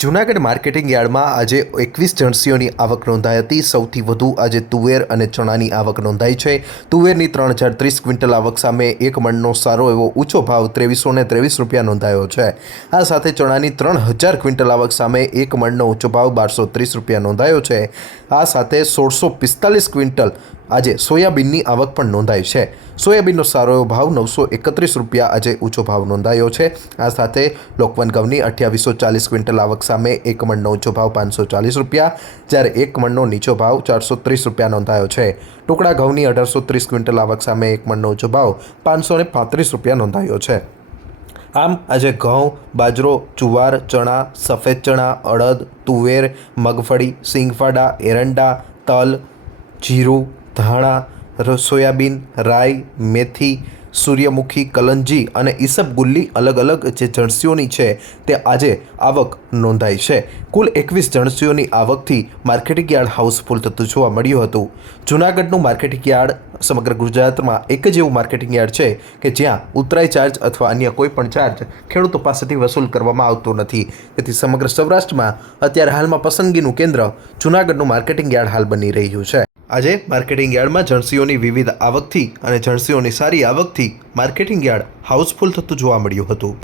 Junagadh marketing યાર્ડમાં આજે 21 જણસીઓની આવક નોંધાઈ હતી। સૌથી વધુ આજે તુવેર અને ચણાની આવક નોંધાઈ છે। તુવેરની 3030 ક્વિન્ટલ આવક સામે એક મણનો સારો એવો ઊંચો ભાવ 2323 રૂપિયા નોંધાયો છે। આ સાથે ચણાની 3000 ક્વિન્ટલ આવક સામે એક મણનો ઊંચો ભાવ 1230 રૂપિયા નોંધાયો છે। આ સાથે 1645 ક્વિન્ટલ આજે સોયાબીનની આવક પણ નોંધાઈ છે। સોયાબીનનો સારો એવો ભાવ 931 રૂપિયા આજે ઊંચો ભાવ નોંધાયો છે। આ સાથે લોકવન ઘઉંની 2840 ક્વિન્ટલ આવક સામે એક મણનો ઊંચો ભાવ 540 રૂપિયા, જ્યારે એક મણનો નીચો ભાવ 430 રૂપિયા નોંધાયો છે। ટુકડા ઘઉંની 1830 ક્વિન્ટલ આવક સામે એક મણનો ઊંચો ભાવ 535 રૂપિયા નોંધાયો છે। આમ આજે ઘઉં, બાજરો, જુવાર, ચણા, સફેદ ચણા, અડદ, તુવેર, મગફળી, સિંગફાડા, એરંડા, તલ, જીરું, ધાણા, સોયાબીન, રાઈ, મેથી, સૂર્યમુખી, કલંજી અને ઈસબગુલ્લી અલગ અલગ જે જણસીઓની છે તે આજે આવક નોંધાઈ છે। કુલ 21 જણસીઓની આવકથી માર્કેટિંગ યાર્ડ હાઉસફુલ થતું જોવા મળ્યું હતું। જૂનાગઢનું માર્કેટિંગ યાર્ડ સમગ્ર ગુજરાતમાં એક જ એવું માર્કેટિંગ યાર્ડ છે કે જ્યાં ઉતરાઈ ચાર્જ અથવા અન્ય કોઈ પણ ચાર્જ ખેડૂતો પાસેથી વસૂલ કરવામાં આવતો નથી। તેથી સમગ્ર સૌરાષ્ટ્રમાં અત્યારે હાલમાં પસંદગીનું કેન્દ્ર જૂનાગઢનું માર્કેટિંગ યાર્ડ હાલ બની રહ્યું છે। આજે માર્કેટિંગ યાર્ડમાં જણસીઓની વિવિધ આવકથી અને જણસીઓની સારી આવકથી માર્કેટિંગ યાર્ડ હાઉસફુલ થતું જોવા મળ્યું હતું।